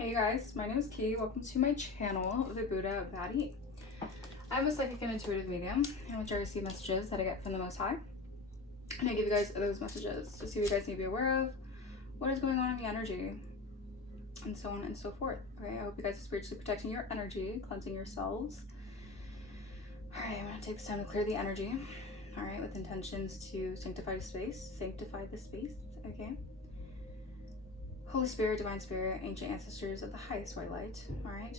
Hey guys, my name is Ki. Welcome to my channel, the Buddha Baddie. I'm a psychic and intuitive medium in which I receive messages that I get from the Most High. And I give you guys those messages to see what you guys need to be aware of, what is going on in the energy, and so on and so forth. Okay, I hope you guys are spiritually protecting your energy, cleansing yourselves. Alright, I'm going to take this time to clear the energy. Alright, with intentions to sanctify the space. Okay. Holy Spirit, Divine Spirit, Ancient Ancestors of the highest white light, alright?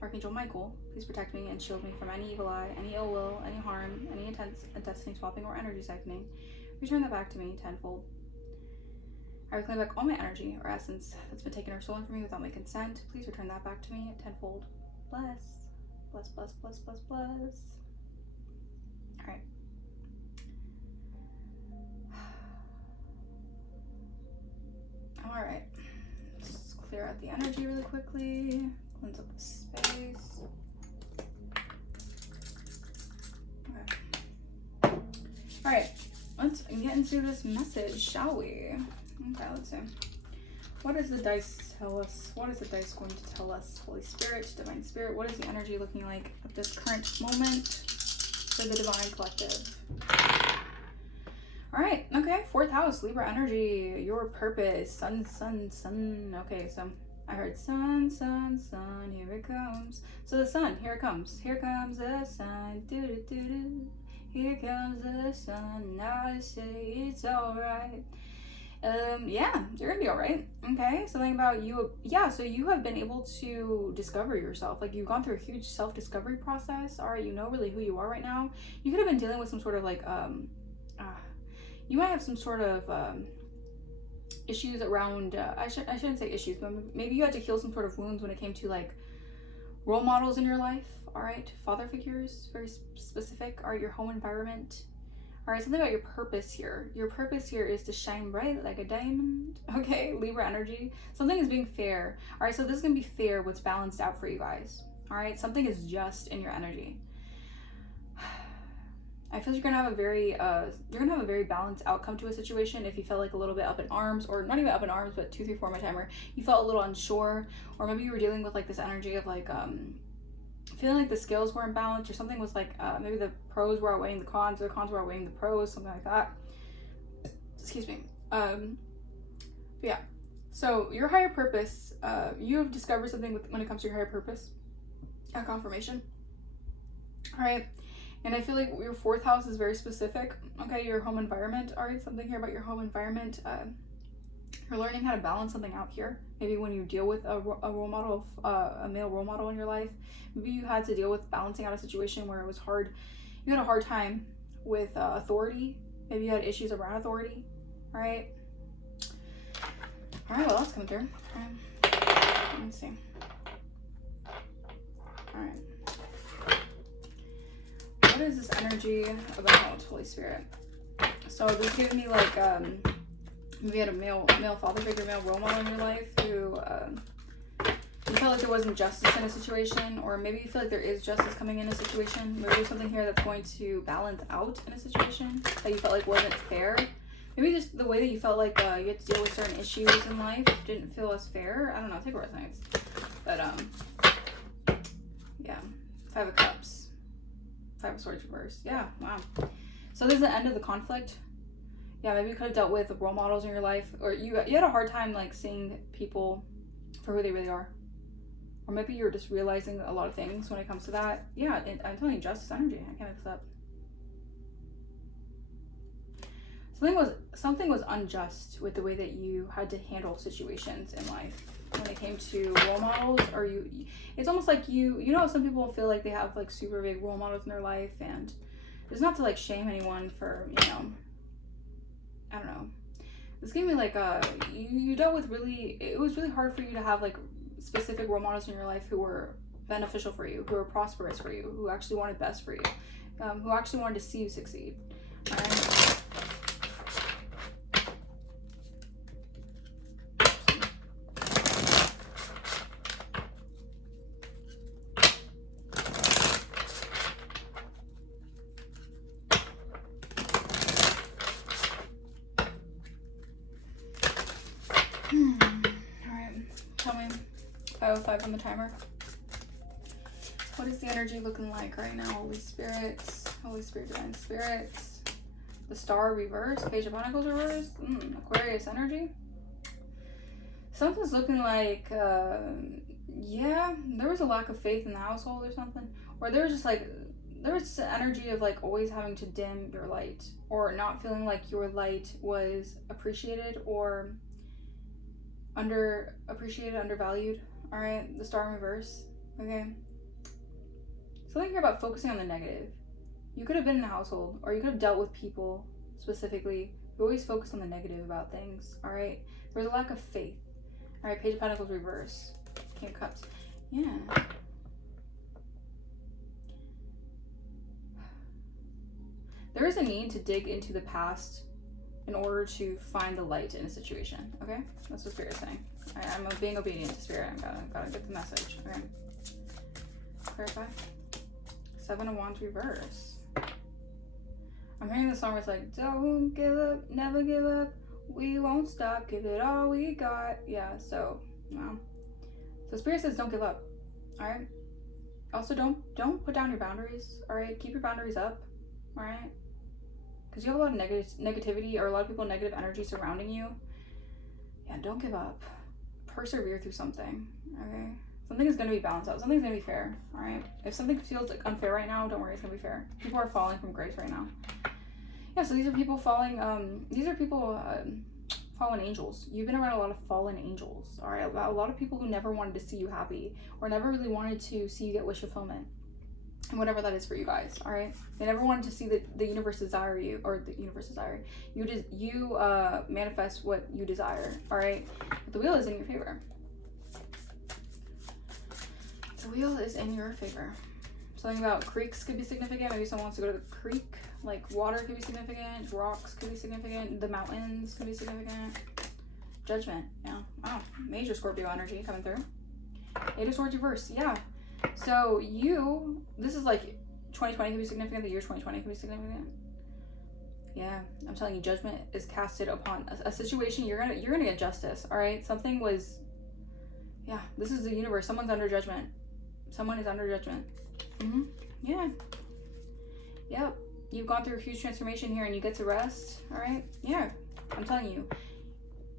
Archangel Michael, please protect me and shield me from any evil eye, any ill will, any harm, any intense destiny swapping or energy siphoning. Return that back to me tenfold. I reclaim back all my energy or essence that's been taken or stolen from me without my consent. Please return that back to me tenfold. Bless. Bless, bless, bless, bless, bless. Alright. Alright. Let's clear out the energy really quickly. Cleanse up the space. Okay. Alright. Let's get into this message, shall we? Okay, let's see. What does the dice tell us? What is the dice going to tell us? Holy Spirit, Divine Spirit, what is the energy looking like at this current moment for the Divine Collective? All right, okay, 4th house, Libra energy, your purpose, sun, sun, sun. Okay, so I heard sun, sun, sun, here it comes. So the sun, here it comes. Here comes the sun, do do do do. Here comes the sun, now I say it's all right. Yeah, you're gonna be all right. Okay, something about you. Yeah, so you have been able to discover yourself. Like, you've gone through a huge self-discovery process. All right, you know really who you are right now. You could have been dealing with some sort of like, you might have some sort of issues around, I shouldn't say issues, but maybe you had to heal some sort of wounds when it came to like role models in your life. All right, father figures, very specific. All right, your home environment. All right, something about your purpose here. Your purpose here is to shine bright like a diamond. Okay, Libra energy. Something is being fair. All right, so this is gonna be fair, what's balanced out for you guys. All right, something is just in your energy. I feel you're gonna have a very balanced outcome to a situation. If you felt like a little bit up in arms, or not even up in arms, but 2, 3, 4 my timer, you felt a little unsure, or maybe you were dealing with like this energy of like feeling like the scales weren't balanced, or something was like maybe the pros were outweighing the cons, or the cons were outweighing the pros, something like that. Excuse me. Yeah. So your higher purpose, you have discovered something when it comes to your higher purpose. A confirmation. All right. And I feel like your 4th house is very specific. Okay, your home environment. All right, something here about your home environment. You're learning how to balance something out here. Maybe when you deal with a role model, a male role model in your life, maybe you had to deal with balancing out a situation where it was hard. You had a hard time with authority. Maybe you had issues around authority. All right. All right, well, that's coming through. Let me see. All right. What is this energy about, Holy Spirit? So this is giving me like maybe you had a male father figure, male role model in your life who you felt like there wasn't justice in a situation, or maybe you feel like there is justice coming in a situation. Maybe there's something here that's going to balance out in a situation that you felt like wasn't fair. Maybe just the way that you felt like you had to deal with certain issues in life didn't feel as fair. I don't know, take a resonance. But yeah, 5 of Cups. 5 of Swords reversed. Yeah, wow. So there's the end of the conflict. Yeah, maybe you could have dealt with role models in your life, or you had a hard time like seeing people for who they really are. Or maybe you're just realizing a lot of things when it comes to that. Yeah, I'm telling you, justice energy. I can't make this up. Something was unjust with the way that you had to handle situations in life when it came to role models, or it's almost like you know, some people feel like they have like super big role models in their life, and it's not to like shame anyone for, you know, I don't know. This gave me like you dealt with it was really hard for you to have like specific role models in your life who were beneficial for you, who were prosperous for you, who actually wanted best for you, who actually wanted to see you succeed. All right. All right, tell me, 5:05 on the timer. What is the energy looking like right now? Holy Spirits, Holy Spirit, Divine Spirits. The Star reverse, Page of Pentacles reverse, Aquarius energy. Something's looking like, yeah, there was a lack of faith in the household or something. Or there was just like, there was an energy of like always having to dim your light, or not feeling like your light was appreciated or underappreciated, undervalued. All right, the Star in reverse. Okay. Something here about focusing on the negative. You could have been in a household, or you could have dealt with people specifically who always focus on the negative about things. All right. There's a lack of faith. All right. Page of Pentacles reverse. King of Cups. Yeah. There is a need to dig into the past in order to find the light in a situation. Okay, that's what Spirit is saying. I'm being obedient to Spirit. I gotta get the message. Okay. Clarify. 7 of Wands reverse. I'm hearing the song where it's like, don't give up, never give up, we won't stop, give it all we got. Yeah, so, wow. So Spirit says don't give up. All right. Also, don't put down your boundaries. All right, keep your boundaries up. All right. Because you have a lot of negativity, or a lot of people negative energy surrounding you. Yeah, don't give up. Persevere through something, okay? Something is going to be balanced out. Something's going to be fair, all right? If something feels like unfair right now, don't worry, it's going to be fair. People are falling from grace right now. Yeah, so these are people falling, fallen angels. You've been around a lot of fallen angels, all right? A lot of people who never wanted to see you happy, or never really wanted to see you get wish fulfillment. And whatever that is for you guys, all right? They never wanted to see the universe desire you, or the universe desire you. You manifest what you desire, all right? But the wheel is in your favor. The wheel is in your favor. Something about creeks could be significant. Maybe someone wants to go to the creek. Like water could be significant. Rocks could be significant. The mountains could be significant. Judgment, yeah. Oh, major Scorpio energy coming through. 8 of Swords reverse, yeah. So this is like 2020 could be significant, the year 2020 could be significant. Yeah, I'm telling you, judgment is casted upon a situation. You're gonna get justice, all right? Something was, yeah, this is the universe. Someone's under judgment. Someone is under judgment. Yeah. Yep, you've gone through a huge transformation here and you get to rest, all right? Yeah, I'm telling you,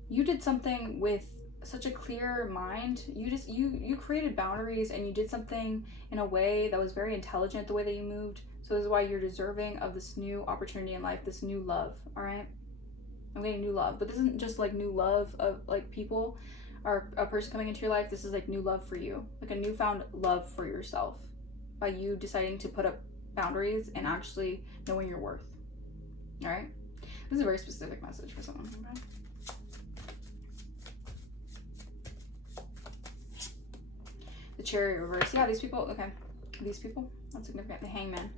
you did something with such a clear mind. You created boundaries, and you did something in a way that was very intelligent, the way that you moved. So this is why you're deserving of this new opportunity in life, this new love, all right? I'm getting new love, but this isn't just like new love of like people or a person coming into your life. This is like new love for you, like a newfound love for yourself by you deciding to put up boundaries and actually knowing your worth, all right? This is a very specific message for someone, okay? The Chariot reverse. Yeah, these people, okay. These people, that's significant. The Hangman.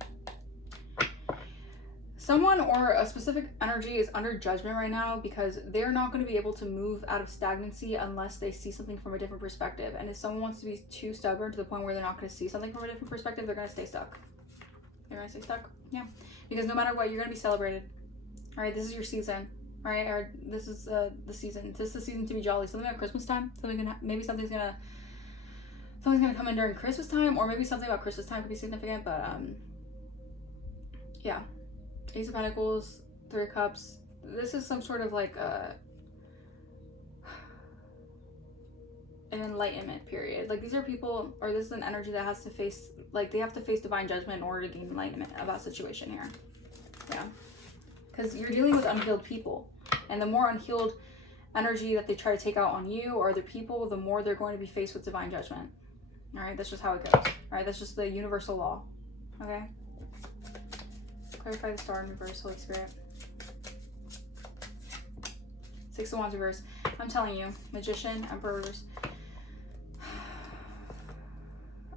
Someone or a specific energy is under judgment right now because they're not going to be able to move out of stagnancy unless they see something from a different perspective. And if someone wants to be too stubborn to the point where they're not going to see something from a different perspective, they're going to stay stuck. They're going to stay stuck? Yeah. Because no matter what, you're going to be celebrated. All right, this is your season. All right, or this is the season. This is the season to be jolly. Something at Christmas time. Maybe something's gonna come in during Christmas time, or maybe something about Christmas time could be significant, but yeah. Ace of Pentacles, 3 of Cups. This is some sort of like an enlightenment period. Like these are people, or this is an energy that has to face, like they have to face divine judgment in order to gain enlightenment about a situation here. Yeah. Because you're dealing with unhealed people, and the more unhealed energy that they try to take out on you or other people, the more they're going to be faced with divine judgment. All right, that's just how it goes. All right, that's just the universal law. Okay. Clarify the Star in reverse, Holy Spirit. 6 of Wands reverse. I'm telling you, Magician, Emperor reverse.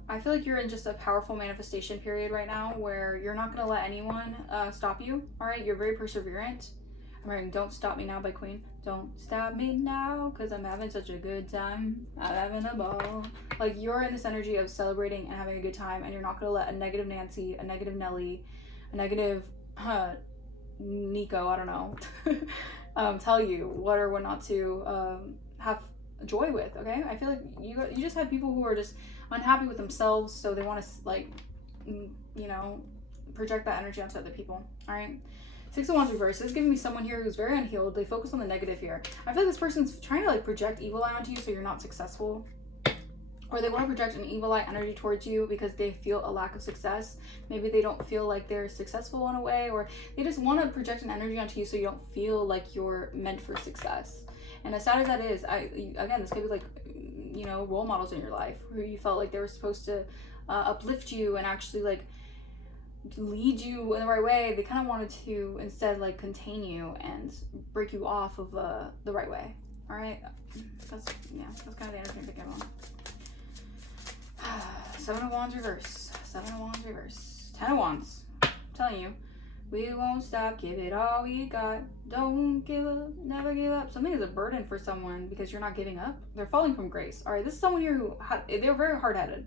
I feel like you're in just a powerful manifestation period right now where you're not going to let anyone stop you. All right, you're very perseverant. I'm hearing Don't Stop Me Now by Queen. Don't stop me now because I'm having such a good time. I'm having a ball. Like you're in this energy of celebrating and having a good time, and you're not going to let a negative Nancy, a negative Nelly, a negative Nico, I don't know, tell you what or what not to have joy with, okay? I feel like you just have people who are just unhappy with themselves, so they want to, like, you know, project that energy onto other people, all right? Six of Wands reverse. This is giving me someone here who's very unhealed. They focus on the negative here. I feel like this person's trying to, like, project evil eye onto you so you're not successful. Or they want to project an evil eye energy towards you because they feel a lack of success. Maybe they don't feel like they're successful in a way, or they just want to project an energy onto you so you don't feel like you're meant for success. And as sad as that is, again, this could be like, you know, role models in your life who you felt like they were supposed to uplift you and actually, like, lead you in the right way. They kind of wanted to instead, like, contain you and break you off of the right way. All right, that's kind of the energy I'm picking on. Seven of Wands reverse. Seven of Wands reverse. 10 of Wands. I'm telling you, we won't stop. Give it all we got. Don't give up. Never give up. Something is a burden for someone because you're not giving up. They're falling from grace. All right, this is someone here who they're very hard-headed.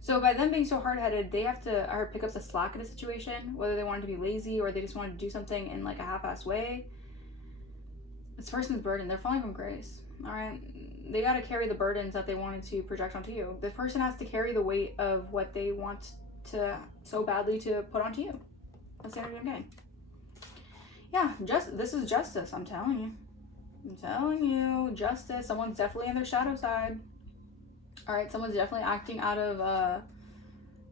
So by them being so hard-headed, they have to pick up the slack in a situation, whether they wanted to be lazy or they just wanted to do something in, like, a half-assed way. This person's burden. They're falling from grace. All right, they got to carry the burdens that they wanted to project onto you. This person has to carry the weight of what they want to so badly to put onto you. That's the energy I'm getting. Yeah, this is justice. I'm telling you. I'm telling you, justice. Someone's definitely in their shadow side. All right, someone's definitely acting out of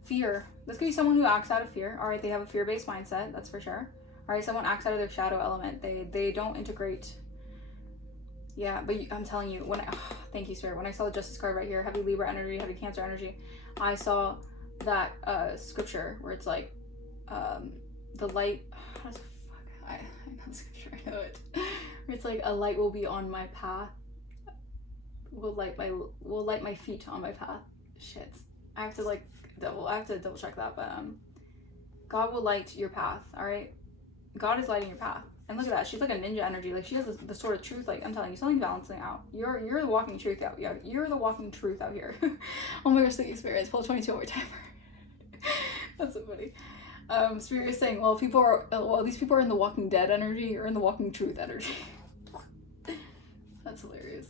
fear. This could be someone who acts out of fear. All right, they have a fear-based mindset. That's for sure. All right, someone acts out of their shadow element. They don't integrate. Yeah, but I'm telling you, thank you, Spirit. When I saw the Justice card right here, heavy Libra energy, heavy Cancer energy, I saw that scripture where it's like, the light. How does it? Fuck, I know the scripture. I know it. Where it's like, a light will be on my path. Will light my feet on my path. Shit, I have to double check that. But God will light your path. All right, God is lighting your path. And look at that. She's like a ninja energy. Like, she has the sort of truth. Like, I'm telling you, something's balancing out. You're the walking truth out. Yeah, you're the walking truth out here. Oh my gosh, the experience. Pull 22 over timer. That's so funny. Spirit is saying, well, these people are in the Walking Dead energy or in the Walking Truth energy. That's hilarious.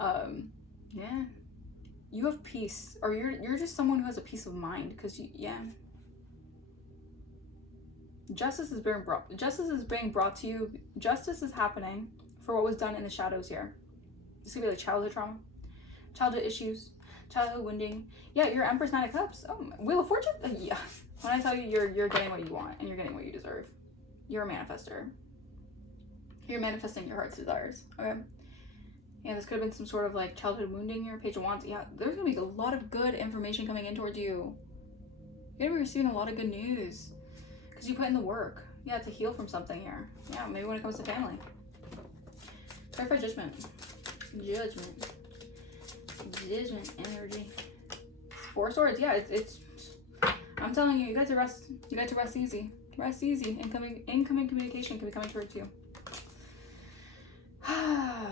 Yeah. You have peace, or you're just someone who has a peace of mind, because Justice is being brought to you. Justice is happening for what was done in the shadows here. This could be like childhood trauma, childhood issues, childhood wounding. Yeah, you're Empress, Nine of Cups. Oh, Wheel of Fortune. Yeah. When I tell you, you're getting what you want and you're getting what you deserve. You're a manifester. You're manifesting your heart's desires. Okay. Yeah, this could have been some sort of like childhood wounding here. Page of Wands. Yeah, there's gonna be a lot of good information coming in towards you. You're gonna be receiving a lot of good news. Because you put in the work. Yeah, to heal from something here. Yeah, maybe when it comes to family. Clarify judgment. Judgment energy. Four Swords. Yeah, it's I'm telling you, you got to rest. You got to rest easy. Rest easy. Incoming communication can be coming towards you. Wow.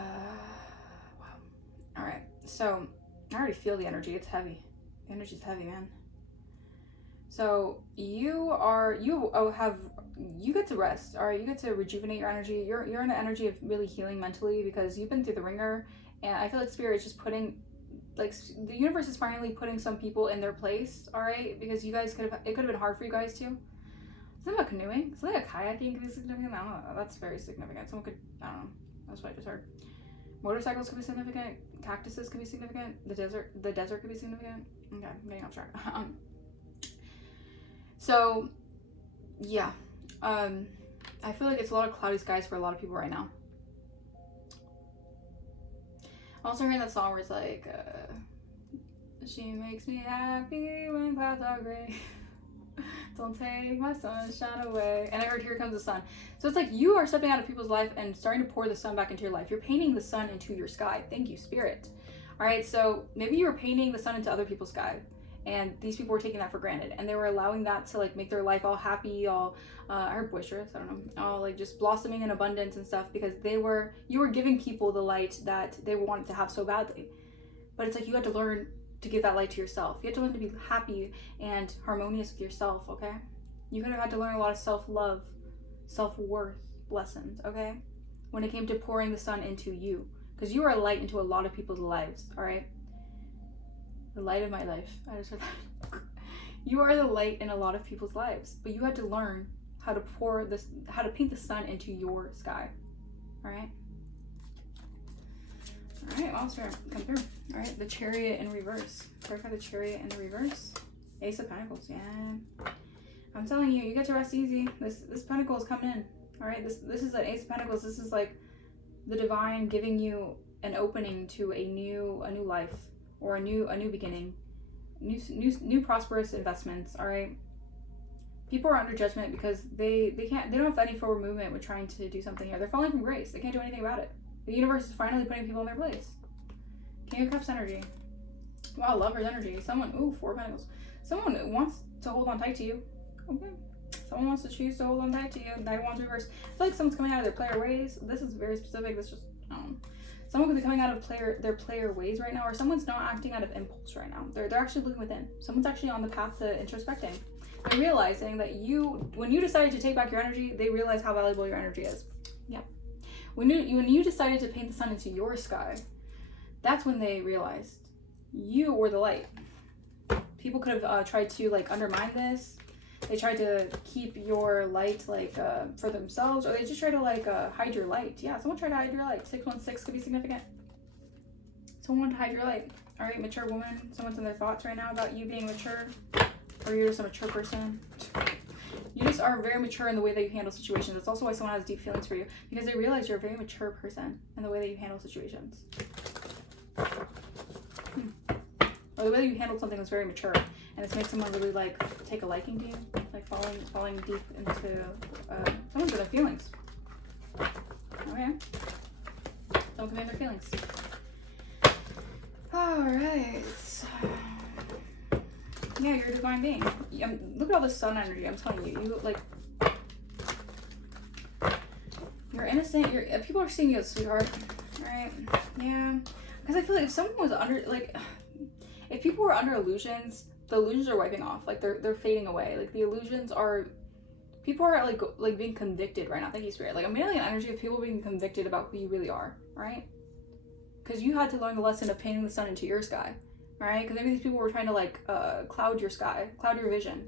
Alright. So I already feel the energy. It's heavy. The energy's heavy, man. So you get to rest, all right? You get to rejuvenate your energy. You're in an energy of really healing mentally because you've been through the ringer, and I feel like Spirit is just putting, like, the universe is finally putting some people in their place, all right? Because you guys could have been hard for you guys too. Something about canoeing, something like kayaking could be significant. I don't know. That's very significant. Someone could, I don't know. That's what I just heard. Motorcycles could be significant. Cactuses could be significant. The desert could be significant. Okay, I'm getting off track. So, yeah, I feel like it's a lot of cloudy skies for a lot of people right now. I'm also hearing that song where it's like, she makes me happy when clouds are gray. Don't take my sunshine away. And I heard Here Comes the Sun. So it's like you are stepping out of people's life and starting to pour the sun back into your life. You're painting the sun into your sky. Thank you, Spirit. All right, so maybe you were painting the sun into other people's sky. And these people were taking that for granted, and they were allowing that to like make their life all happy, all I heard boisterous, I don't know, all like just blossoming in abundance and stuff, because you were giving people the light that they wanted to have so badly. But it's like you had to learn to give that light to yourself. You had to learn to be happy and harmonious with yourself, okay? You could have had to learn a lot of self-love, self-worth lessons, okay? When it came to pouring the sun into you, because you are a light into a lot of people's lives. All right, the light of my life. I just heard that. You are the light in a lot of people's lives, but you had to learn how to how to paint the sun into your sky. All right. All right, well, it's gonna come through. All right, the Chariot in reverse. Clarify the Chariot in the reverse. Ace of Pentacles, yeah. I'm telling you, you get to rest easy. This Pentacle is coming in. All right, this is an Ace of Pentacles. This is like the divine giving you an opening to a new life, or a new beginning, new prosperous investments. All right. People are under judgment because they don't have any forward movement with trying to do something here. They're falling from grace. They can't do anything about it. The universe is finally putting people in their place. King of Cups energy. Wow, Lover's energy. Someone, ooh, 4 of Pentacles. Someone wants to hold on tight to you. Okay. Someone wants to choose to hold on tight to you. Knight of Wands reverse. I feel like someone's coming out of their player ways. This is very specific. This just, someone could be coming out of their player ways right now, or someone's not acting out of impulse right now. They're actually looking within. Someone's actually on the path to introspecting. They're realizing that when you decided to take back your energy, they realize how valuable your energy is. Yep. When you decided to paint the sun into your sky, that's when they realized you were the light. People could have tried to like undermine this. They tried to keep your light like for themselves, or they just tried to like hide your light. Yeah, someone tried to hide your light. 616 could be significant. Someone wanted to hide your light. All right, mature woman. Someone's in their thoughts right now about you being mature, or you're just a mature person. You just are very mature in the way that you handle situations. That's also why someone has deep feelings for you, because they realize you're a very mature person in the way that you handle situations. Or the way that you handle something that's very mature, and it's made someone really like take a liking to you, like falling deep into someone's in their feelings. Okay. Don't command their feelings. All right. Yeah, you're a divine being. Look at all this sun energy. I'm telling you, you're innocent. People are seeing you as a sweetheart, right? Yeah, because I feel like if someone was if people were under illusions, the illusions are wiping off. Like they're fading away. Like the illusions are. People are like being convicted right now. Thank you, Spirit. Like I'm feeling an energy of people being convicted about who you really are, right? Because you had to learn the lesson of painting the sun into your sky. All right, because maybe these people were trying to like cloud your sky, cloud your vision,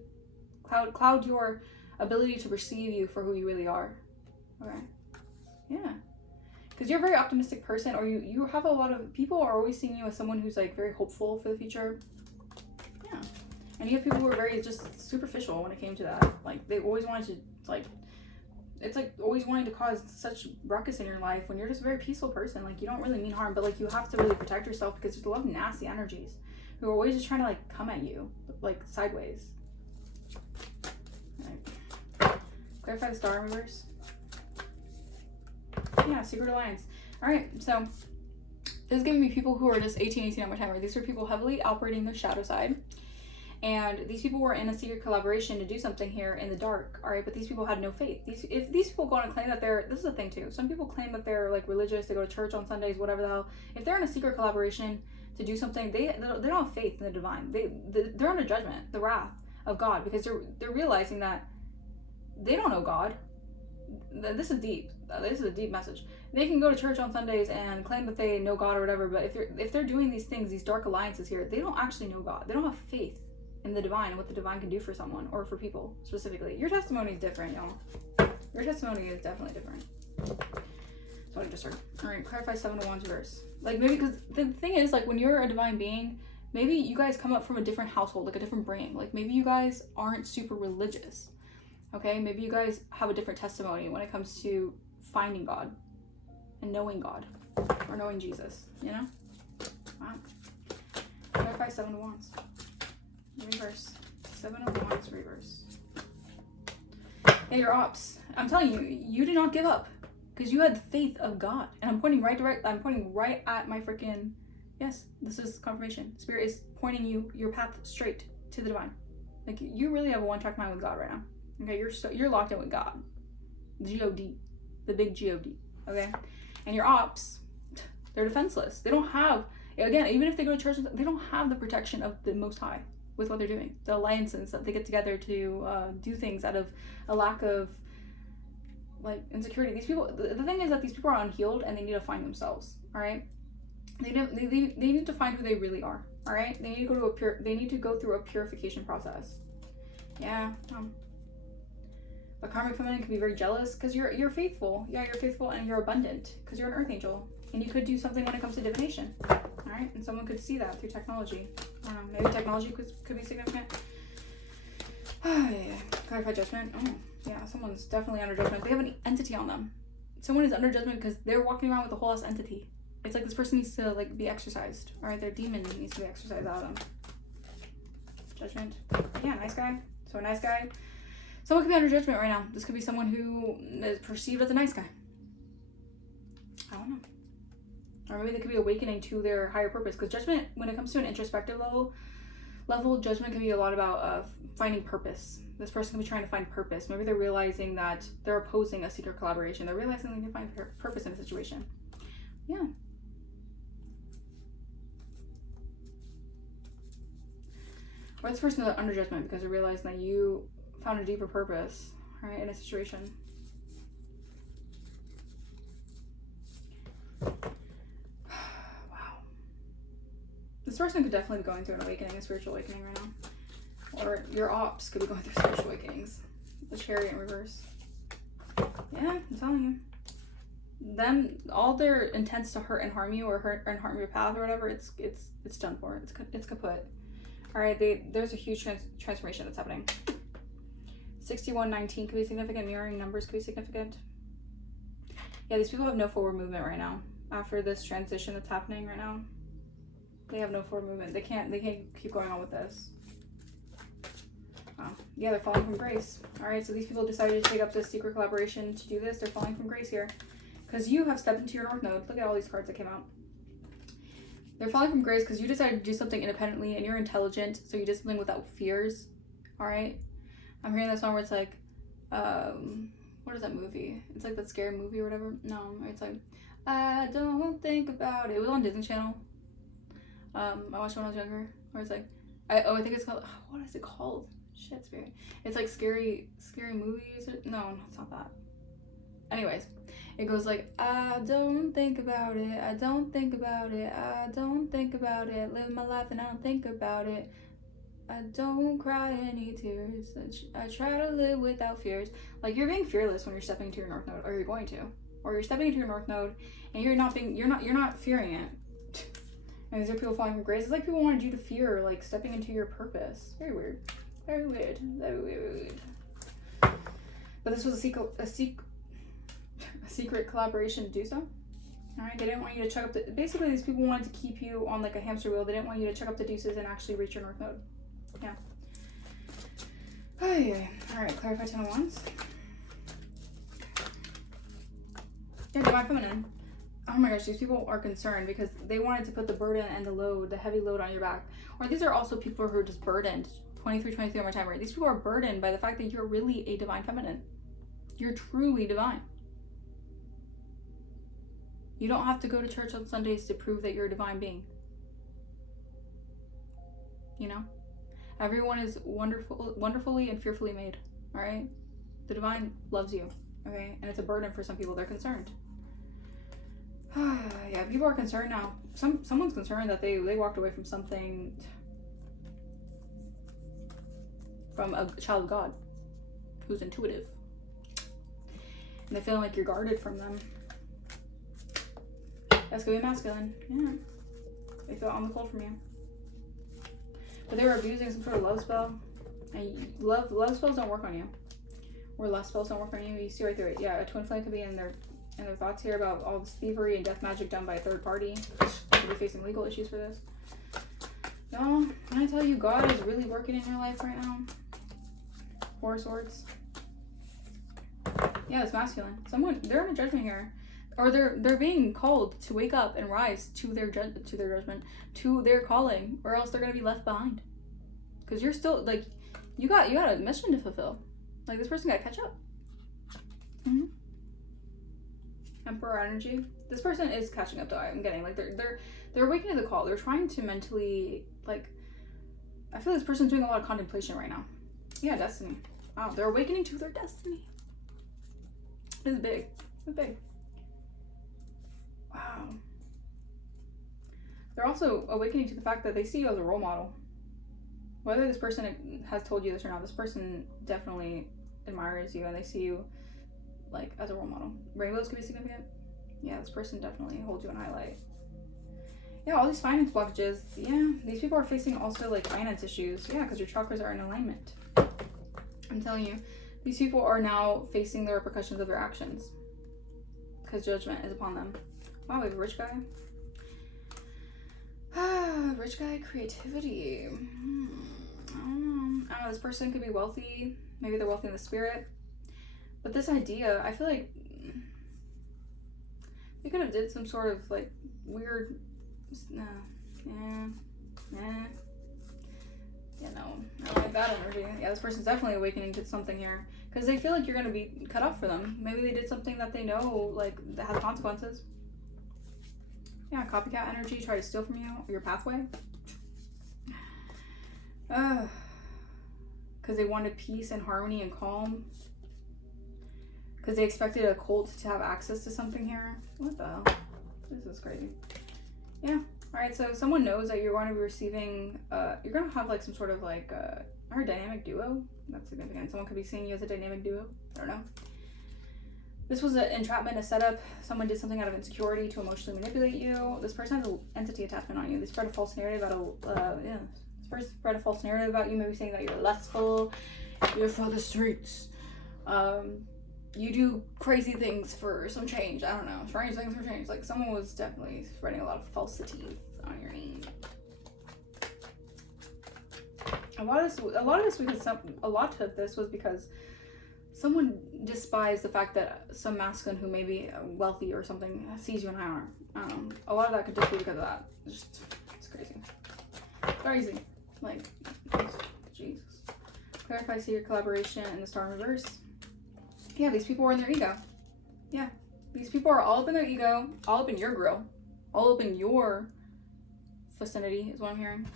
cloud your ability to perceive you for who you really are. Okay, yeah, because you're a very optimistic person, or you have a lot of people are always seeing you as someone who's like very hopeful for the future. Yeah, and you have people who are very just superficial when it came to that. Like they always wanted to like. It's like always wanting to cause such ruckus in your life when you're just a very peaceful person. Like you don't really mean harm, but like you have to really protect yourself because there's a lot of nasty energies who are always just trying to like come at you like sideways. Right. Clarify the star in reverse. Yeah, secret alliance. All right, so this is giving me people who are just 18 on my timer. These are people heavily operating their shadow side. And these people were in a secret collaboration to do something here in the dark, all right? But these people had no faith. If these people go on and claim that this is the thing too. Some people claim that they're like religious, they go to church on Sundays, whatever the hell. If they're in a secret collaboration to do something, they don't have faith in the divine. They're under judgment, the wrath of God, because they're realizing that they don't know God. This is deep. This is a deep message. They can go to church on Sundays and claim that they know God or whatever, but if they're doing these things, these dark alliances here, they don't actually know God. They don't have faith in the divine and what the divine can do for someone or for people specifically. Your testimony is different, y'all. Your testimony is definitely different. That's what I just heard. All right, clarify 7 of Wands reverse. Like maybe because the thing is, like when you're a divine being, maybe you guys come up from a different household, like a different brain. Like maybe you guys aren't super religious. Okay, maybe you guys have a different testimony when it comes to finding God and knowing God or knowing Jesus. You know? Wow. Clarify 7 of Wands. Reverse. 7 of Wands reverse. Hey, your ops. I'm telling you, you did not give up because you had faith of God. And I'm pointing right at my freaking. Yes, this is confirmation. Spirit is pointing your path straight to the divine. Like you really have a one-track mind with God right now. Okay, you're locked in with God. G-O-D, the big G-O-D. Okay, and your ops, they're defenseless. They don't have, again, even if they go to church, they don't have the protection of the Most High with what they're doing. The alliances that they get together to do things out of a lack of like insecurity. These people, the thing is that these people are unhealed and they need to find themselves. All right, they need to find who they really are. All right, they need to go through a purification process. Yeah. A karmic feminine can be very jealous because you're faithful. Yeah, you're faithful and you're abundant because you're an earth angel, and you could do something when it comes to divination. All right, and someone could see that through technology. Maybe technology could be significant. Yeah. Clarify judgment. Oh, yeah, someone's definitely under judgment. They have an entity on them. Someone is under judgment because they're walking around with a whole ass entity. It's like this person needs to like be exorcised. All right, their demon needs to be exorcised out of them. Judgment. Yeah, nice guy. So a nice guy. Someone could be under judgment right now. This could be someone who is perceived as a nice guy. I don't know. Or maybe they could be awakening to their higher purpose. Because judgment, when it comes to an introspective level, judgment can be a lot about finding purpose. This person can be trying to find purpose. Maybe they're realizing that they're opposing a secret collaboration. They're realizing they need to find purpose in a situation. Yeah. Or this person is under judgment because they're realizing that you found a deeper purpose, right, in a situation. Wow. This person could definitely be going through an awakening, a spiritual awakening right now. Or your ops could be going through spiritual awakenings. The Chariot in reverse. Yeah, I'm telling you. Them, all their intents to hurt and harm you or hurt and harm your path or whatever, it's done for. It's kaput. All right, there's a huge transformation that's happening. 6119 could be significant. Mirroring numbers could be significant. Yeah, these people have no forward movement right now. After this transition that's happening right now, they have no forward movement. They can't keep going on with this. Oh, yeah, they're falling from grace. All right, so these people decided to take up this secret collaboration to do this. They're falling from grace here because you have stepped into your North Node. Look at all these cards that came out. They're falling from grace because you decided to do something independently and you're intelligent, so you did something without fears. All right. I'm hearing that song where it's like, what is that movie? It's like that scary movie or whatever. No, it's like, I don't think about it. It was on Disney Channel. I watched it when I was younger. Where it's like, I think it's called, what is it called? Shit, spirit. It's like scary movies. No, it's not that. Anyways, it goes like, I don't think about it. I don't think about it. I don't think about it. Live my life and I don't think about it. I don't cry any tears. I try to live without fears. Like, you're being fearless when you're stepping into your North Node, or you're going to, or you're stepping into your North Node, and you're not fearing it. And these are people falling from grace. It's like people wanted you to fear, like, stepping into your purpose. Very weird. Very weird. Very weird. But this was a secret collaboration to do so. All right, they didn't want you to check up the. Basically, these people wanted to keep you on like a hamster wheel. They didn't want you to check up the deuces and actually reach your North Node. Yeah. Oh, yeah. All right, clarify 10 of Wands. Yeah, Divine Feminine. Oh my gosh, these people are concerned because they wanted to put the burden and the heavy load on your back. Or these are also people who are just burdened. 23 on my timer. These people are burdened by the fact that you're really a Divine Feminine. You're truly divine. You don't have to go to church on Sundays to prove that you're a divine being. You know? Everyone is wonderfully and fearfully made. All right? The divine loves you. Okay? And it's a burden for some people. They're concerned. Yeah, people are concerned now. Someone's concerned that they walked away from something, from a child of God who's intuitive. And they feel like you're guarded from them. That's gonna be masculine. Yeah. They feel on the cold from you. But they were abusing some sort of love spell. And love spells don't work on you. Or lust spells don't work on you. You see right through it. Yeah, a twin flame could be in their thoughts here about all this thievery and death magic done by a third party. They could be facing legal issues for this. Y'all, when I tell you God is really working in your life right now. Four of Swords. Yeah, it's masculine. They're in a judgment here. Or they're being called to wake up and rise to their judgment, to their calling, or else they're gonna be left behind. Cause you're still like, you got a mission to fulfill. Like, this person got to catch up. Mm-hmm. Emperor energy. This person is catching up though. I'm getting like they're awakening to the call. They're trying to mentally, like, I feel this person's doing a lot of contemplation right now. Yeah, destiny. Wow, they're awakening to their destiny. It's big. It's big. Wow. They're also awakening to the fact that they see you as a role model. Whether this person has told you this or not, this person definitely admires you and they see you like as a role model. Rainbows could be significant. Yeah, this person definitely holds you in highlight. Yeah, all these finance blockages. Yeah, these people are facing also like finance issues. Yeah, because your chakras are in alignment. I'm telling you, these people are now facing the repercussions of their actions because judgment is upon them. Wow, we have a rich guy. Rich guy creativity. I don't know. This person could be wealthy. Maybe they're wealthy in the spirit. But this idea, I feel like they could have did some sort of like weird. Yeah, no. I don't like that energy. Yeah, this person's definitely awakening to something here. Because they feel like you're going to be cut off for them. Maybe they did something that they know, like, that has consequences. Yeah, copycat energy, try to steal from you, your pathway. Because they wanted peace and harmony and calm. Because they expected a cult to have access to something here. What the hell? This is crazy. Yeah. Alright, so someone knows that you're going to be receiving, you're going to have like some sort of like, I heard dynamic duo. That's significant. Someone could be seeing you as a dynamic duo. I don't know. This was an entrapment, a setup. Someone did something out of insecurity to emotionally manipulate you. This person has an entity attachment on you. They spread a false narrative about this person spread a false narrative about you, maybe saying that you're lustful, you're for the streets. You do crazy things for some change. I don't know. Strange things for change. Like someone was definitely spreading a lot of falsities on your name. A lot of this was because someone despised the fact that some masculine who may be wealthy or something sees you in high honor. I don't know. A lot of that could just be because of that. It's crazy. Crazy. Like, Jesus. Clarify secret collaboration in the star in reverse. Yeah, these people are in their ego. Yeah. These people are all up in their ego, all up in your grill, all up in your vicinity is what I'm hearing.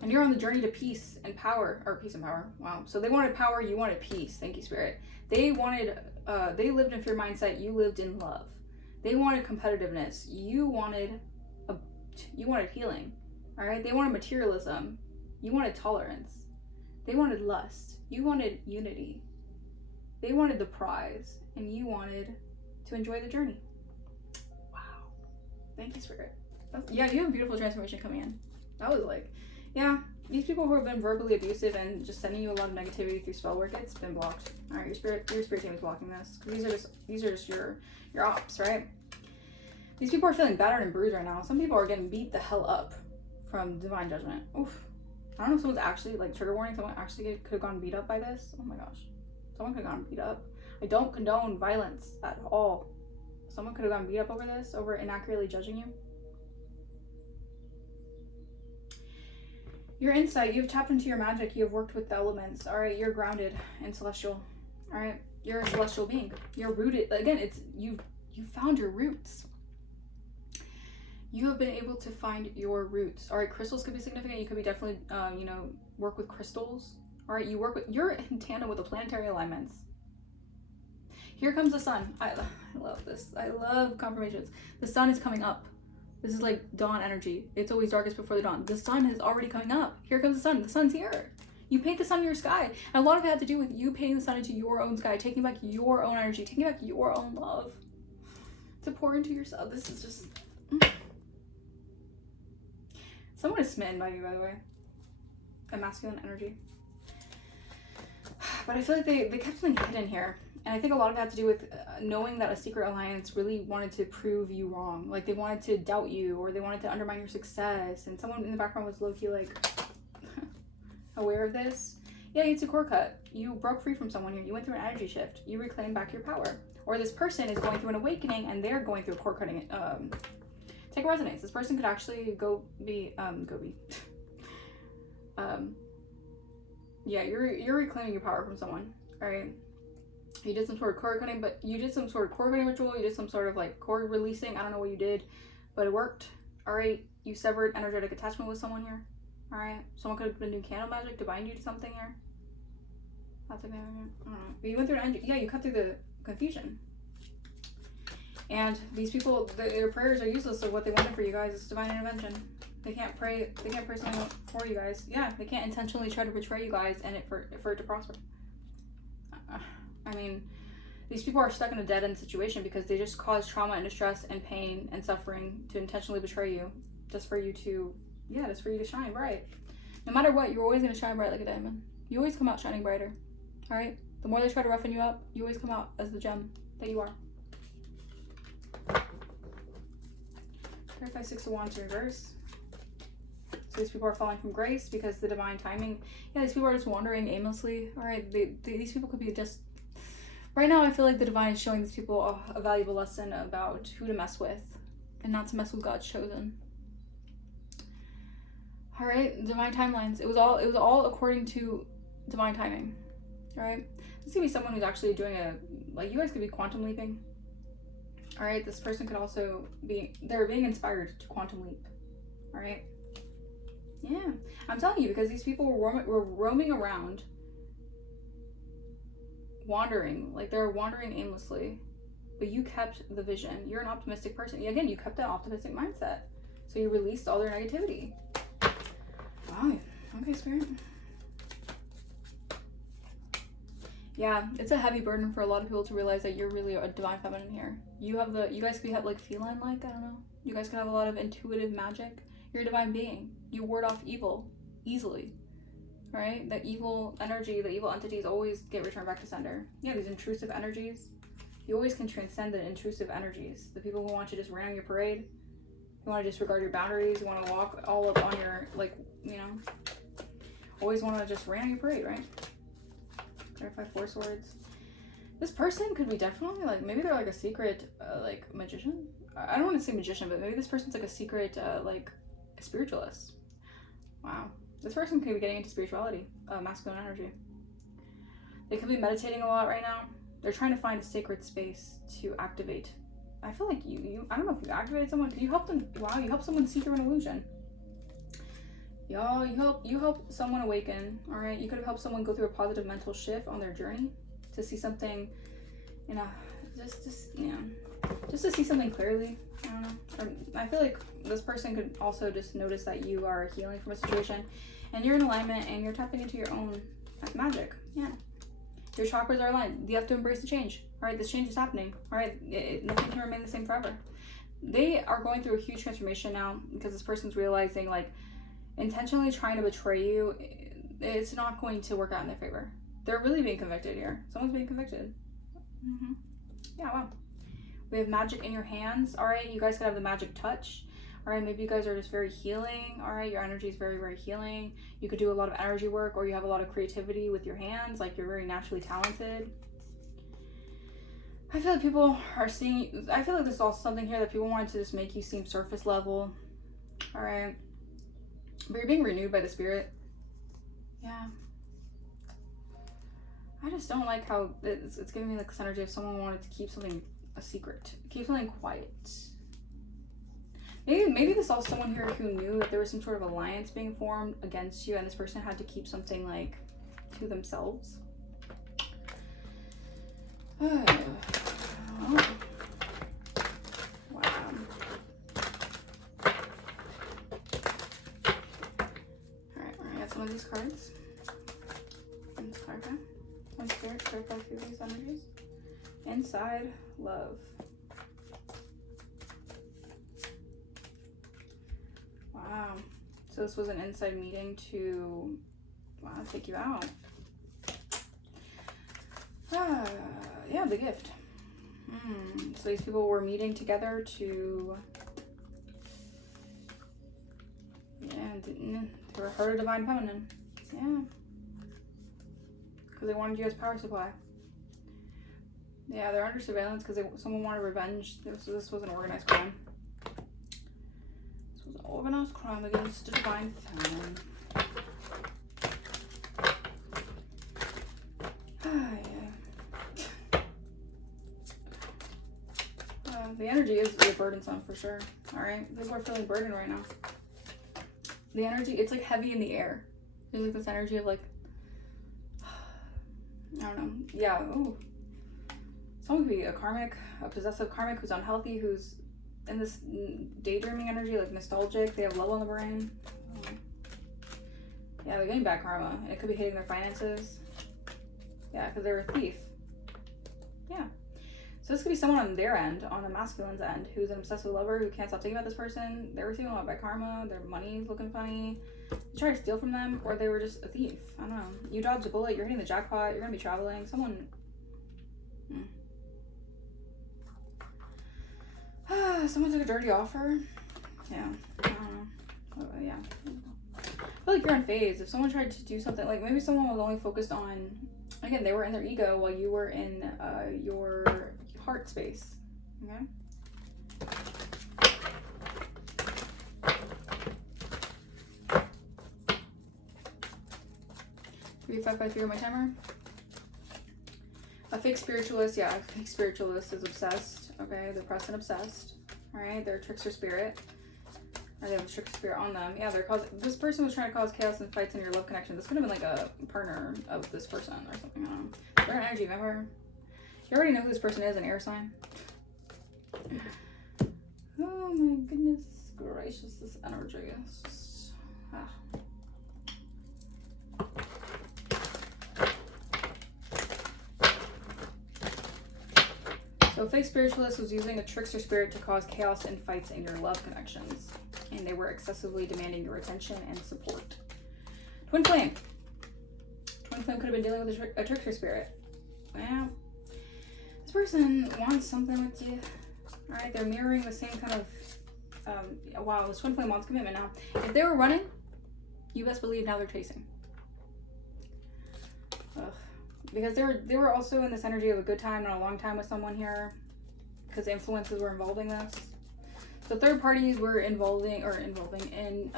And you're on the journey to peace and power, or peace and power. Wow. So they wanted power, you wanted peace. Thank you, Spirit. They wanted, they lived in fear mindset, you lived in love. They wanted competitiveness. You wanted healing. All right. They wanted materialism. You wanted tolerance. They wanted lust. You wanted unity. They wanted the prize, and you wanted to enjoy the journey. Wow. Thank you, Spirit. Yeah, you have a beautiful transformation coming in. That was like, yeah, these people who have been verbally abusive and just sending you a lot of negativity through spell work, it's been blocked. All right, your spirit team is blocking this. These are just your ops, right? These people are feeling battered and bruised right now. Some people are getting beat the hell up from divine judgment. Oof. I don't know if someone's actually, like, trigger warning, someone actually could have gone beat up by this. Oh my gosh. Someone could have gone beat up. I don't condone violence at all. Someone could have gone beat up over this, over inaccurately judging you. Your insight, you've tapped into your magic, you've worked with the elements. All right, you're grounded and celestial. All right, you're a celestial being. You're rooted. Again, it's you found your roots. You have been able to find your roots. All right, crystals could be significant. You could be definitely, work with crystals. All right, you're in tandem with the planetary alignments. Here comes the sun. I love this. I love confirmations. The sun is coming up. This is like dawn energy. It's always darkest before the dawn. The sun is already coming up. Here comes the sun. The sun's here. You paint the sun in your sky. And a lot of it had to do with you painting the sun into your own sky, taking back your own energy, taking back your own love to pour into yourself. This is just... Someone is smitten by you, by the way. A masculine energy. But I feel like they kept something hidden here. And I think a lot of it had to do with knowing that a secret alliance really wanted to prove you wrong. Like, they wanted to doubt you, or they wanted to undermine your success. And someone in the background was low-key, like, aware of this. Yeah, it's a core cut. You broke free from someone here. You went through an energy shift. You reclaimed back your power. Or this person is going through an awakening, and they're going through a core cutting. Take a resonance. This person could actually yeah, you're reclaiming your power from someone. All right. You did some sort of cord cutting, but you did some sort of cord cutting ritual. You did some sort of like cord releasing. I don't know what you did, but it worked. All right. You severed energetic attachment with someone here. All right. Someone could have been doing candle magic to bind you to something here. That's okay. I don't know. But you went through an energy. Yeah, you cut through confusion. And these people, their prayers are useless. So what they wanted for you guys is divine intervention. They can't pray something for you guys. Yeah, they can't intentionally try to betray you guys and for it to prosper. I mean, these people are stuck in a dead-end situation because they just cause trauma and distress and pain and suffering to intentionally betray you, just for you to shine bright. No matter what, you're always going to shine bright like a diamond. You always come out shining brighter. All right? The more they try to roughen you up, you always come out as the gem that you are. Clarify 6 of Wands reverse. So these people are falling from grace because the divine timing. Yeah, these people are just wandering aimlessly. All right, these people could be just. Right now, I feel like the divine is showing these people a valuable lesson about who to mess with, and not to mess with God's chosen. All right, divine timelines. It was all according to divine timing. All right, this could be someone who's actually doing you guys could be quantum leaping. All right, this person could also they're being inspired to quantum leap. All right. Yeah, I'm telling you, because these people were roaming around, wandering, like they're wandering aimlessly, but you kept the vision. You're an optimistic person. Again, you kept that optimistic mindset, so you released all their negativity. Wow. Okay, Spirit. Yeah, it's a heavy burden for a lot of people to realize that you're really a divine feminine here. You guys could have like feline-like, I don't know. You guys could have a lot of intuitive magic. You're a divine being. You ward off evil easily, right? The evil energy, the evil entities always get returned back to sender. Yeah, these intrusive energies. You always can transcend the intrusive energies. The people who want to just rain on your parade, who want to disregard your boundaries, who want to walk all up on your, always want to just rain on your parade, right? Clarify 4 swords. This person could be definitely maybe they're like a secret magician. I don't want to say magician, but maybe this person's like a secret spiritualist. Wow. This person could be getting into spirituality, masculine energy. They could be meditating a lot right now. They're trying to find a sacred space to activate. I feel like I don't know if you activated someone. You helped them. Wow, you helped someone see through an illusion. Y'all, you help someone awaken. All right, you could have helped someone go through a positive mental shift on their journey to see something, just to see something clearly. I don't know. Or I feel like this person could also just notice that you are healing from a situation, and you're in alignment, and you're tapping into your own magic. Yeah, your chakras are aligned. You have to embrace the change. All right, this change is happening. All right, nothing can remain the same forever. They are going through a huge transformation now because this person's realizing intentionally trying to betray you, it's not going to work out in their favor. They're really being convicted here. Someone's being convicted. Yeah, wow. We have magic in your hands. All right, you guys could have the magic touch. All right, maybe you guys are just very healing. All right, your energy is very, very healing. You could do a lot of energy work, or you have a lot of creativity with your hands. You're very naturally talented. I feel like people are seeing, I feel like there's also something here that people wanted to just make you seem surface level. All right. But you're being renewed by the spirit. Yeah. I just don't like how it's giving me this energy of someone wanted to keep something a secret. Keep something quiet. Maybe this is also someone here who knew that there was some sort of alliance being formed against you, and this person had to keep something to themselves. Oh. Wow. Alright, we're gonna get some of these cards. Let's clarify. One spirit, clarify through these energies. Inside love. Wow. So this was an inside meeting to take you out. Yeah, the gift. So these people were meeting together to they were heard of divine feminine. Yeah. Because they wanted you as power supply. Yeah, they're under surveillance because someone wanted revenge. This was an organized crime. This was an organized crime against the divine feminine. The energy is burdensome for sure. All right, people are feeling burdened right now. The energy, it's heavy in the air. There's this energy of I don't know. Yeah. Ooh. Someone could be a karmic, a possessive karmic who's unhealthy, who's in this daydreaming energy, like nostalgic. They have love on the brain. Yeah, they're getting bad karma. And it could be hitting their finances. Yeah, because they're a thief. Yeah. So this could be someone on their end, on the masculine's end, who's an obsessive lover who can't stop thinking about this person. They're receiving a lot of bad karma. Their money's looking funny. You try to steal from them, or they were just a thief. I don't know. You dodged a bullet. You're hitting the jackpot. You're going to be traveling. Someone... Someone took a dirty offer. Yeah. I don't know. Yeah. I feel like you're on phase. If someone tried to do something, like maybe someone was only focused on, again, they were in their ego while you were in your heart space. Okay? 3553 on my timer. A fake spiritualist, yeah, a fake spiritualist is obsessed. Okay, they're pressed and obsessed. Alright, they're a trickster spirit. Or they have a trickster spirit on them. Yeah, this person was trying to cause chaos and fights in your love connection. This could have been like a partner of this person or something. I don't know. They're an energy, remember? You already know who this person is, an air sign. Oh my goodness gracious, this energy is just... So a fake spiritualist was using a trickster spirit to cause chaos and fights in your love connections. And they were excessively demanding your attention and support. Twin flame. Twin flame could have been dealing with a trickster spirit. Well, this person wants something with you. Alright, they're mirroring the same kind of... wow, this twin flame wants commitment now. If they were running, you best believe now they're chasing. Ugh. Because they were also in this energy of a good time and a long time with someone here, because influences were involving this. So third parties were involving in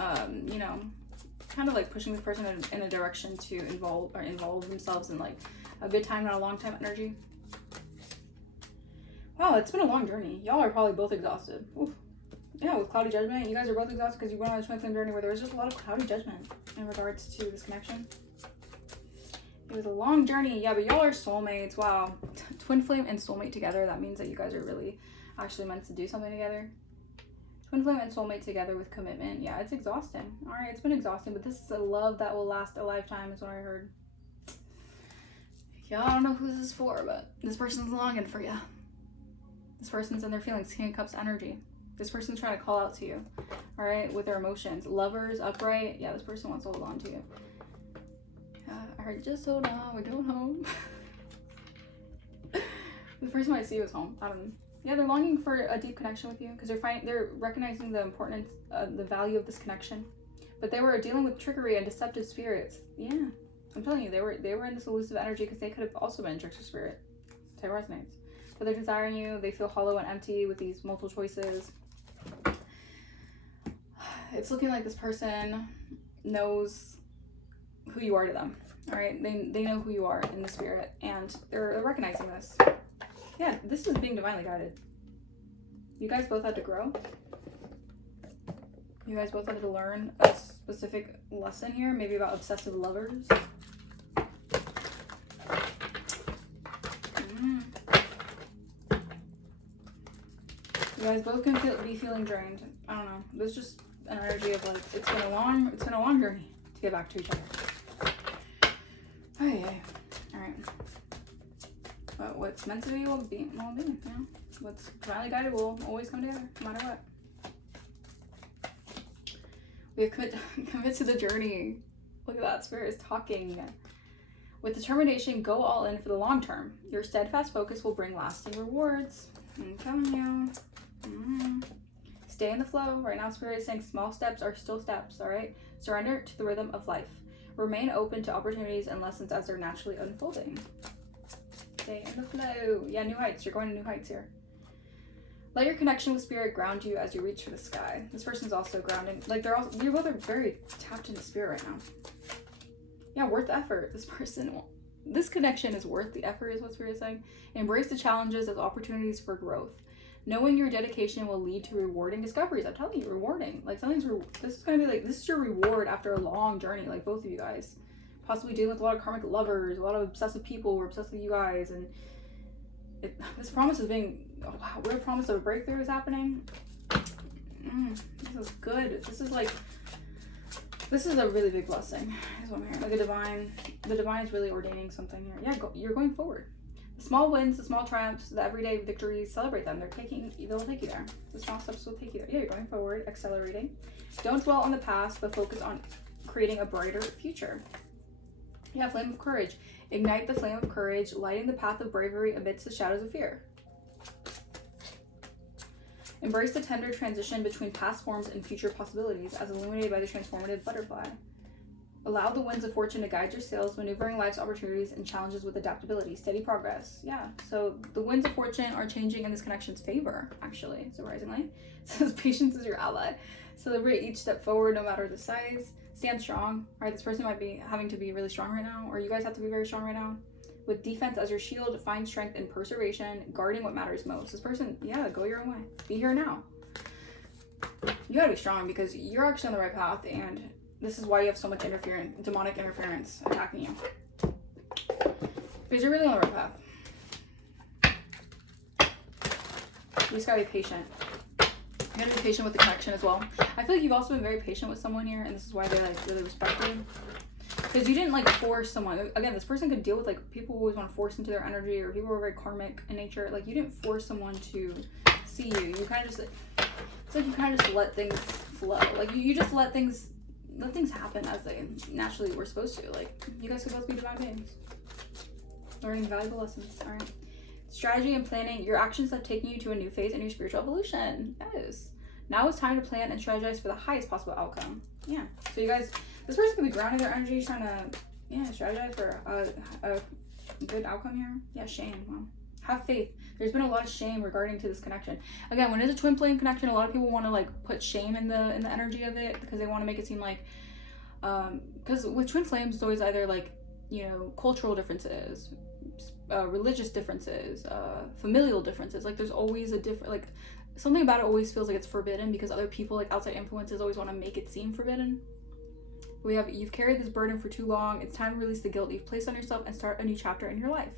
you know, kind of like pushing this person in a direction to involve themselves in like a good time and a long time energy. Wow, it's been a long journey. Y'all are probably both exhausted. Oof. Yeah, with cloudy judgment, you guys are both exhausted because you went on a twin flame journey where there was just a lot of cloudy judgment in regards to this connection. It was a long journey. Yeah, but y'all are soulmates. Wow. Twin flame and soulmate together. That means that you guys are really actually meant to do something together. Twin flame and soulmate together with commitment. Yeah, it's exhausting. All right, it's been exhausting, but this is a love that will last a lifetime is what I heard. Yeah, I don't know who this is for, but this person's longing for you. This person's in their feelings. King of Cups energy. This person's trying to call out to you. All right, with their emotions. Lovers, upright. Yeah, this person wants to hold on to you. I heard, just hold on, we're going home. The person might see you as home. I don't know. Yeah, they're longing for a deep connection with you because they're recognizing the importance, the value of this connection. But they were dealing with trickery and deceptive spirits. Yeah, I'm telling you, they were in this elusive energy because they could have also been a trickster spirit. It resonates. But they're desiring you. They feel hollow and empty with these multiple choices. It's looking like this person knows who you are to them. All right, they know who you are in the spirit, and they're recognizing this. Yeah, this is being divinely guided. You guys both had to grow. You guys both had to learn a specific lesson here, maybe about obsessive lovers. You guys both can be feeling drained. I don't know. There's just an energy of like it's been a long journey to get back to each other. Oh yeah. All right. But what's meant to be will be. You know? What's divinely guided will always come together, no matter what. We have commit to the journey. Look at that, spirit is talking. With determination, go all in for the long term. Your steadfast focus will bring lasting rewards. I'm telling you. Stay in the flow. Right now, spirit is saying small steps are still steps. All right. Surrender to the rhythm of life. Remain open to opportunities and lessons as they're naturally unfolding. Stay in the flow. Yeah, new heights. You're going to new heights here. Let your connection with spirit ground you as you reach for the sky. This person's also grounding. Like you both are very tapped into spirit right now. Yeah, worth the effort. This connection is worth the effort is what spirit is saying. Embrace the challenges as opportunities for growth. Knowing your dedication will lead to rewarding discoveries. I'm telling you, rewarding. Like this is going to be like, this is your reward after a long journey. Like both of you guys. Possibly dealing with a lot of karmic lovers, a lot of obsessive people who are obsessed with you guys. And This promise is being, oh wow, weird promise of a breakthrough is happening. This is good. This is a really big blessing. Is what I'm hearing. Like the divine is really ordaining something here. Yeah, you're going forward. The small wins, the small triumphs, the everyday victories, celebrate them. They'll take you there. The small steps will take you there. Yeah, you're going forward, accelerating. Don't dwell on the past, but focus on creating a brighter future. Yeah, flame of courage. Ignite the flame of courage, lighting the path of bravery amidst the shadows of fear. Embrace the tender transition between past forms and future possibilities as illuminated by the transformative butterfly. Allow the winds of fortune to guide your sails, maneuvering life's opportunities and challenges with adaptability. Steady progress. Yeah, so the winds of fortune are changing in this connection's favor, actually, surprisingly. It says patience is your ally. Celebrate each step forward, no matter the size. Stand strong. All right, this person might be having to be really strong right now, or you guys have to be very strong right now. With defense as your shield, find strength and preservation, guarding what matters most. This person, yeah, go your own way. Be here now. You gotta be strong because you're actually on the right path, and this is why you have so much demonic interference attacking you. Because you're really on the right path. You just gotta be patient. You gotta be patient with the connection as well. I feel like you've also been very patient with someone here, and this is why they like really respect you. Because you didn't like force someone. Again, this person could deal with like people who always want to force into their energy, or people who are very karmic in nature. Like you didn't force someone to see you. You kind of just, it's like you kind of just let things flow. Like you just let things happen as they naturally were supposed to. Like you guys could both be divine beings, learning valuable lessons. All right. Strategy and planning. Your actions have taken you to a new phase in your spiritual evolution. Yes. Now it's time to plan and strategize for the highest possible outcome. Yeah. So you guys, this person could be grounding their energy, trying to, strategize for a good outcome here. Yeah, shame. Wow. Have faith. There's been a lot of shame regarding to this connection. Again, when it's a twin flame connection, a lot of people want to like put shame in the energy of it because they want to make it seem like, because with twin flames, it's always either like, cultural differences, religious differences, familial differences. Like there's always a different, like something about it always feels like it's forbidden because other people, like outside influences, always want to make it seem forbidden. You've carried this burden for too long. It's time to release the guilt you've placed on yourself and start a new chapter in your life.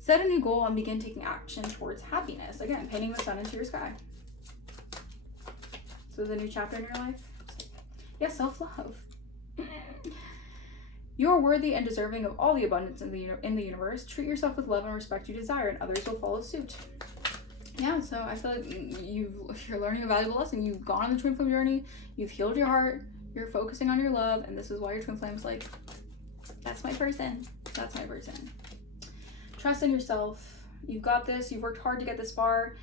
Set a new goal and begin taking action towards happiness. Again, painting the sun into your sky. So there's a new chapter in your life. Yeah, self-love. You're worthy and deserving of all the abundance in the universe. Treat yourself with love and respect you desire, and others will follow suit. Yeah, so I feel like you're learning a valuable lesson. You've gone on the twin flame journey. You've healed your heart. You're focusing on your love, and this is why your twin flame's like, that's my person. That's my person. Trust in yourself. You've got this. You've worked hard to get this far.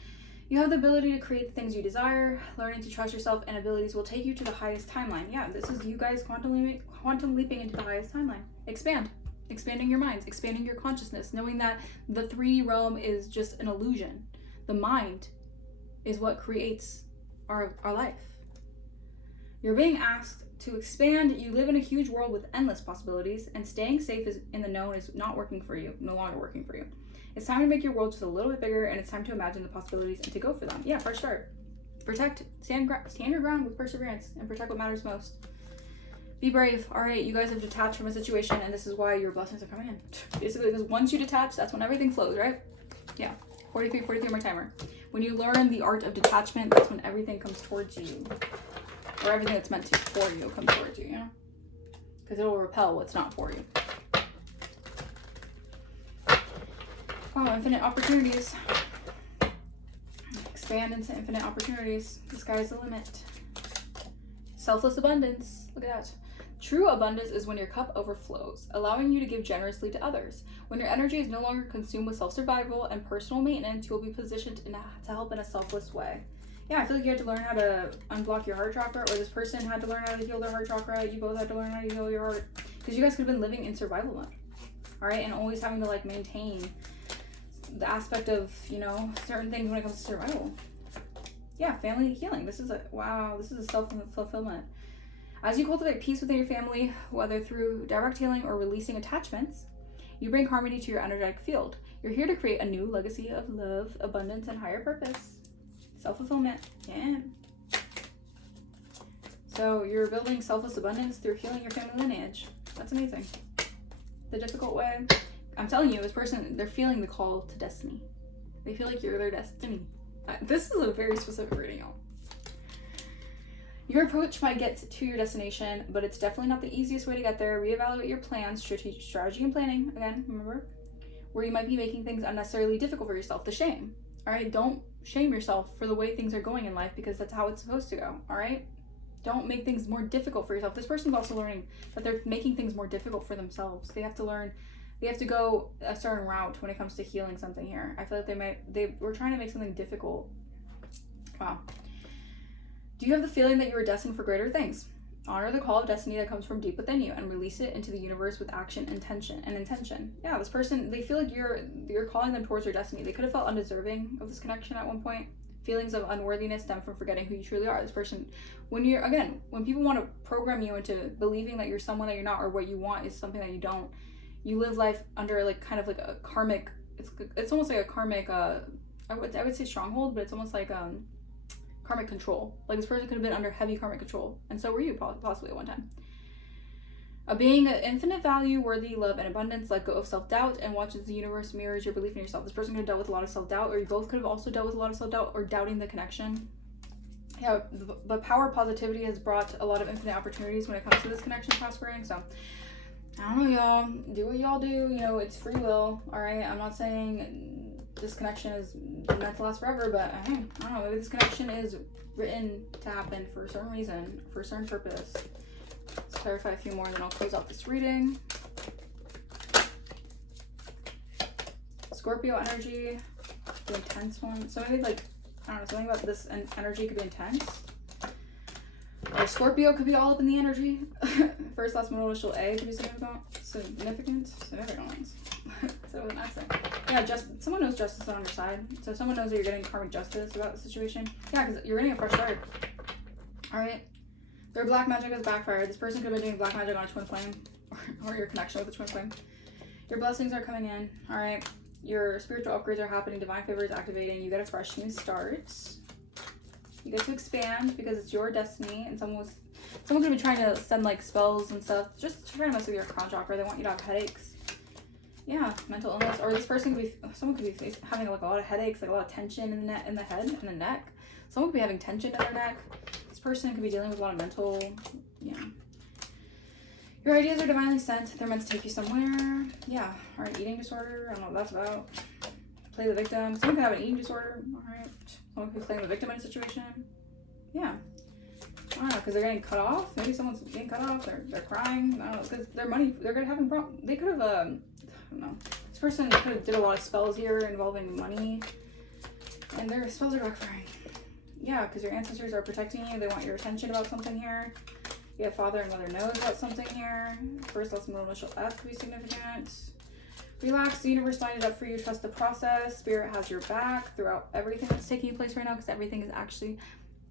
You have the ability to create the things you desire. Learning to trust yourself and abilities will take you to the highest timeline. Yeah, this is you guys quantum leaping into the highest timeline. Expanding your minds, expanding your consciousness, knowing that the 3D realm is just an illusion. The mind is what creates our life. You're being asked to expand. You live in a huge world with endless possibilities, and staying safe in the known is not working for you, no longer working for you. It's time to make your world just a little bit bigger, and it's time to imagine the possibilities and to go for them. Yeah, fresh start. Stand your ground with perseverance, and protect what matters most. Be brave. All right, you guys have detached from a situation, and this is why your blessings are coming in. Basically, because once you detach, that's when everything flows, right? Yeah, 43 more timer. When you learn the art of detachment, that's when everything comes towards you. Or everything that's meant to for you comes towards you, Because it will repel what's not for you. Wow, infinite opportunities. Expand into infinite opportunities. The sky's the limit. Selfless abundance. Look at that. True abundance is when your cup overflows, allowing you to give generously to others. When your energy is no longer consumed with self-survival and personal maintenance, you will be positioned to help in a selfless way. Yeah, I feel like you had to learn how to unblock your heart chakra, or this person had to learn how to heal their heart chakra. You both had to learn how to heal your heart. Because you guys could have been living in survival mode. All right? And always having to, like, maintain the aspect of, certain things when it comes to survival. Yeah, family healing. This is a self-fulfillment. As you cultivate peace within your family, whether through direct healing or releasing attachments, you bring harmony to your energetic field. You're here to create a new legacy of love, abundance, and higher purpose. Self-fulfillment. Yeah. So you're building selfless abundance through healing your family lineage. That's amazing. The difficult way. I'm telling you, this person, they're feeling the call to destiny. They feel like you're their destiny. This is a very specific reading, y'all. Your approach might get to your destination, but it's definitely not the easiest way to get there. Reevaluate your plans, strategy and planning, again, remember, where you might be making things unnecessarily difficult for yourself. The shame, all right? Don't shame yourself for the way things are going in life, because that's how it's supposed to go, all right? Don't make things more difficult for yourself. This person's also learning that they're making things more difficult for themselves. They have to learn, they have to go a certain route when it comes to healing something here. I feel like they were trying to make something difficult. Wow. Do you have the feeling that you are destined for greater things? Honor the call of destiny that comes from deep within you and release it into the universe with action, intention. Yeah, this person, they feel like you're calling them towards their destiny. They could have felt undeserving of this connection at one point. Feelings of unworthiness stem from forgetting who you truly are. This person, when people want to program you into believing that you're someone that you're not, or what you want is something that you don't, you live life under like kind of like a karmic, it's almost like a karmic, I would say stronghold, but it's almost like karmic control. Like this person could have been under heavy karmic control, and so were you possibly at one time. A being of infinite value, worthy, love, and abundance. Let go of self-doubt and watch as the universe mirrors your belief in yourself. This person could have dealt with a lot of self-doubt, or you both could have also dealt with a lot of self-doubt or doubting the connection. Yeah, but power positivity has brought a lot of infinite opportunities when it comes to this connection prospering. So I don't know, y'all. Do what y'all do. You know, it's free will. All right. I'm not saying this connection is meant to last forever, but I don't know, maybe this connection is written to happen for a certain reason, for a certain purpose. Let's clarify a few more and then I'll close out this reading. Scorpio energy, the intense one. So maybe like, I don't know, something about this energy could be intense. Or Scorpio could be all up in the energy. First, last, middle, initial A could be significant. So an accent. Yeah, someone knows justice on your side. So someone knows that you're getting karmic justice about the situation. Yeah, because you're getting a fresh start. Alright. Their black magic has backfired. This person could have been doing black magic on a twin flame. Or your connection with a twin flame. Your blessings are coming in. Alright. Your spiritual upgrades are happening. Divine favor is activating. You get a fresh new start. You get to expand because it's your destiny. And someone could be trying to send like spells and stuff. Just trying to mess with your crown chakra. They want you to have headaches. Yeah, mental illness, or this person could be, someone could be having like a lot of headaches, like a lot of tension in the head, and the neck. Someone could be having tension in their neck. This person could be dealing with a lot of mental, yeah. Your ideas are divinely sent. They're meant to take you somewhere. Yeah, all right, eating disorder. I don't know what that's about. Play the victim. Someone could have an eating disorder. All right. Someone could be playing the victim in a situation. Yeah. I don't know, because they're getting cut off. Maybe someone's getting cut off. They're crying. I don't know, because their money, they're going to have problems. They could have, I don't know. This person could have did a lot of spells here involving money, and their spells are backfiring. Yeah, because your ancestors are protecting you. They want your attention about something here. You have father and mother knows about something here. First, last, middle, initial F could be significant. Relax. The universe lined it up for you. Trust the process. Spirit has your back throughout everything that's taking place right now, because everything is actually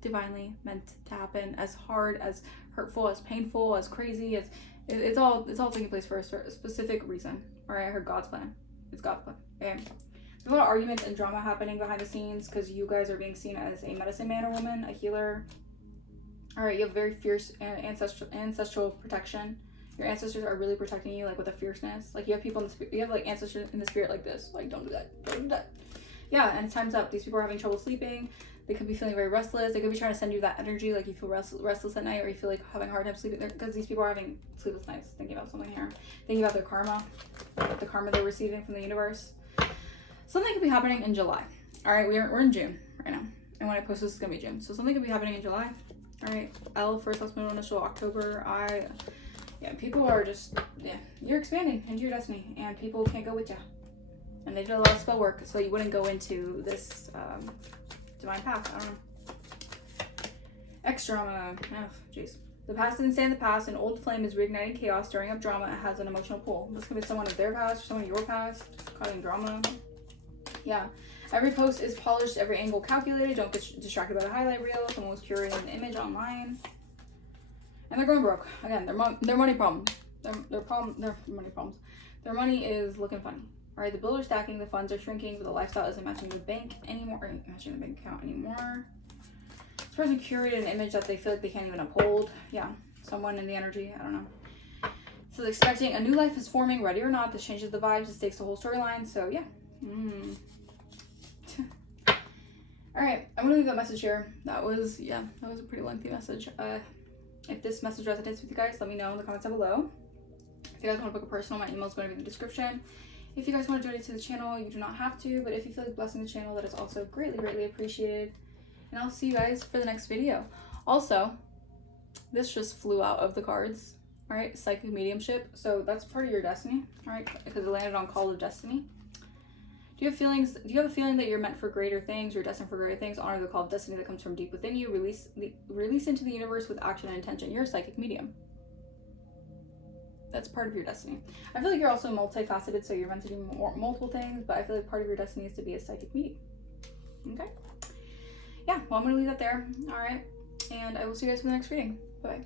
divinely meant to happen. As hard, as hurtful, as painful, as crazy, as it's all taking place for a specific reason. All right, I heard God's plan. It's God's plan. Okay. There's a lot of arguments and drama happening behind the scenes because you guys are being seen as a medicine man or woman, a healer. All right, you have very fierce ancestral protection. Your ancestors are really protecting you, like with a fierceness. Like you have people in the spirit, you have like ancestors in the spirit like this. Like don't do that, don't do that. Yeah, and time's up. These people are having trouble sleeping. They could be feeling very restless. They could be trying to send you that energy, like you feel restless at night, or you feel like having a hard time sleeping, because these people are having sleepless nights, thinking about something here, thinking about their karma, the karma they're receiving from the universe. Something could be happening in July. All right, we're in June right now, and when I post this, it's gonna be June. So something could be happening in July. All right, L, first, last, middle, initial, October. Yeah, people are just, yeah, you're expanding into your destiny, and people can't go with you, and they did a lot of spell work, so you wouldn't go into this divine path. I don't know. X drama. Oh, jeez. The past didn't stay in the past. An old flame is reigniting chaos, stirring up drama. It has an emotional pull. This could be someone of their past or someone of your past, causing drama. Yeah. Every post is polished, every angle calculated. Don't get distracted by the highlight reel. Someone was curating an image online. And they're going broke. Again, their money problem. Their money problems. Their money is looking funny. All right, the bills are stacking, the funds are shrinking, but the lifestyle isn't matching the bank anymore, or matching the bank account anymore. This person curated an image that they feel like they can't even uphold. Yeah, someone in the energy, I don't know. So expecting a new life is forming, ready or not. This changes the vibes, this takes the whole storyline. So yeah. All right, I'm gonna leave that message here. That was a pretty lengthy message. If this message resonates with you guys, let me know in the comments down below. If you guys want to book a personal, my email is going to be in the description. If you guys want to donate to the channel, you do not have to, but if you feel like blessing the channel, that is also greatly, greatly appreciated. And I'll see you guys for the next video. Also, this just flew out of the cards. All right, psychic mediumship. So that's part of your destiny, all right? Because it landed on Call of Destiny. Do you have a feeling that you're meant for greater things, you're destined for greater things? Honor the call of destiny that comes from deep within you. Release into the universe with action and intention. You're a psychic medium. That's part of your destiny. I feel like you're also multifaceted, so you're meant to do multiple things, but I feel like part of your destiny is to be a psychic medium. Okay? Yeah, well, I'm going to leave that there. All right? And I will see you guys for the next reading. Bye-bye.